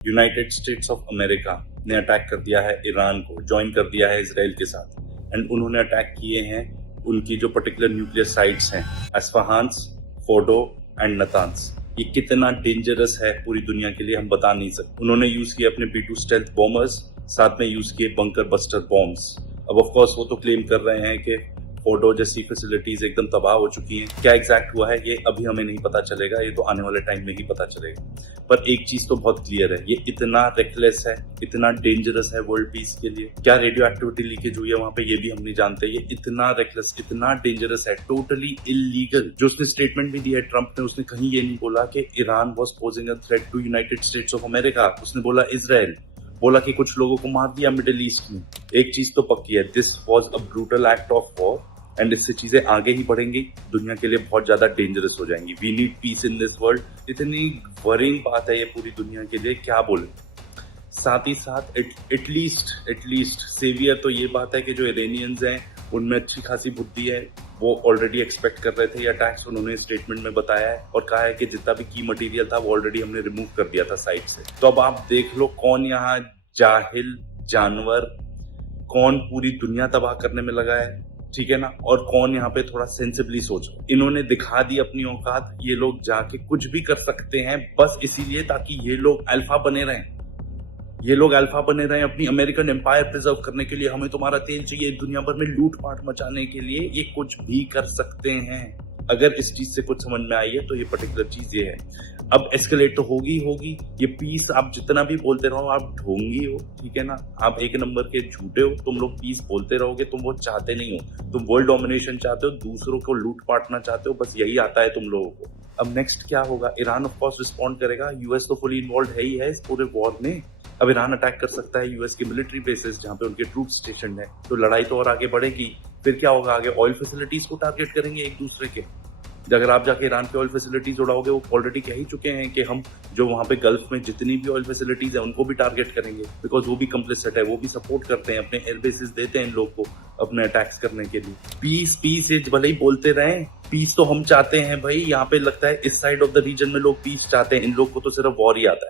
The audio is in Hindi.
यूनाइटेड स्टेट्स ऑफ अमेरिका ने अटैक कर दिया है ईरान को, ज्वाइन कर दिया है इसराइल के साथ एंड उन्होंने अटैक किए हैं उनकी जो पर्टिकुलर न्यूक्लियर साइट्स हैं, अस्फहान्स, फोर्डो एंड नतान्स। ये कितना डेंजरस है पूरी दुनिया के लिए हम बता नहीं सकते। उन्होंने यूज किए अपने B-2 स्टेल्थ बॉम्बर्स, साथ में यूज किए बंकर बस्टर बॉम्ब्स। अब ऑफ कोर्स वो तो क्लेम कर रहे हैं कि फोर्डो जैसी फैसिलिटीज एकदम तबाह हो चुकी हैं। क्या एग्जैक्ट हुआ है ये अभी हमें नहीं पता चलेगा, ये तो आने वाले टाइम में ही पता चलेगा। पर एक चीज तो बहुत क्लियर है, ये इतना रेकलेस है, इतना डेंजरस है वर्ल्ड पीस के लिए। क्या रेडियो एक्टिविटी लीकेज हुई है वहां पे ये भी हम नहीं जानते। ये इतना रेकलेस, इतना डेंजरस है, टोटली इलीगल। जो उसने स्टेटमेंट भी दिया है ट्रंप ने, उसने कहीं ये नहीं बोला कि Iran was posing a threat to United States of America. उसने बोला इजराइल, बोला कि कुछ लोगों को मार दिया मिडिल ईस्ट में। एक चीज तो पक्की है, this was a brutal act of war and इससे चीजें आगे ही बढ़ेंगी, दुनिया के लिए बहुत ज्यादा डेंजरस हो जाएंगी। We need peace in this world. इतनी वरिंग बात है ये पूरी दुनिया के लिए, क्या बोले। साथ ही साथ एटलीस्ट सेवियर तो ये बात है कि जो इरानियंस हैं उनमें अच्छी खासी बुद्धि है। वो ऑलरेडी एक्सपेक्ट कर रहे थे ये अटैक्स, उन्होंने स्टेटमेंट में बताया है और कहा है कि जितना भी की मटेरियल था वो ऑलरेडी हमने रिमूव कर दिया था साइट से। तो अब आप देख लो कौन यहाँ जाहिल जानवर, कौन पूरी दुनिया तबाह करने में लगा है, ठीक है ना, और कौन यहाँ पे थोड़ा सेंसिबली सोच। इन्होंने दिखा दी अपनी औकात। ये लोग जाके कुछ भी कर सकते हैं बस इसीलिए ताकि ये लोग अल्फा बने रहें। ये लोग अल्फा बने रहे अपनी अमेरिकन एम्पायर प्रिजर्व करने के लिए। हमें तुम्हारा तेल चाहिए, दुनिया भर में लूटपाट मचाने के लिए ये कुछ भी कर सकते हैं। अगर इस चीज से कुछ समझ में आई है तो ये पर्टिकुलर चीज ये है। अब एस्केलेट तो होगी ये पीस आप जितना भी बोलते रहो आप ढोंगी हो, ठीक है ना, आप एक नंबर के झूठे हो। तुम लोग पीस बोलते रहोगे, तुम वो चाहते नहीं हो। तुम वर्ल्ड डोमिनेशन चाहते हो, दूसरों को लूट पाटना चाहते हो, बस यही आता है तुम लोगों को। अब नेक्स्ट क्या होगा? ईरान ऑफ कोर्स रिस्पॉन्ड करेगा। यूएस तो फुली इन्वॉल्व है ही है इस पूरे वॉर में। अब ईरान अटैक कर सकता है यूएस की मिलिट्री बेसिस जहां पे उनके ट्रूप स्टेशन है, तो लड़ाई तो और आगे बढ़ेगी। फिर क्या होगा आगे? ऑयल फैसिलिटीज को टारगेट करेंगे एक दूसरे के। अगर आप जाके ईरान के ऑयल फैसिलिटीज उड़ाओगे, वो ऑलरेडी कह ही चुके हैं कि हम जो वहां पे गल्फ में जितनी भी ऑयल फैसिलिटीज है उनको भी टारगेट करेंगे, बिकॉज वो भी कंप्लिसिट है, वो भी सपोर्ट करते हैं, अपने एयर बेसिस देते हैं इन लोग को अपने अटैक्स करने के लिए। पीस भले ही बोलते रहे, पीस तो हम चाहते हैं भाई। यहाँ पे लगता है इस साइड ऑफ द रीजन में लोग पीस चाहते हैं, इन लोग को तो सिर्फ वॉर ही आता है।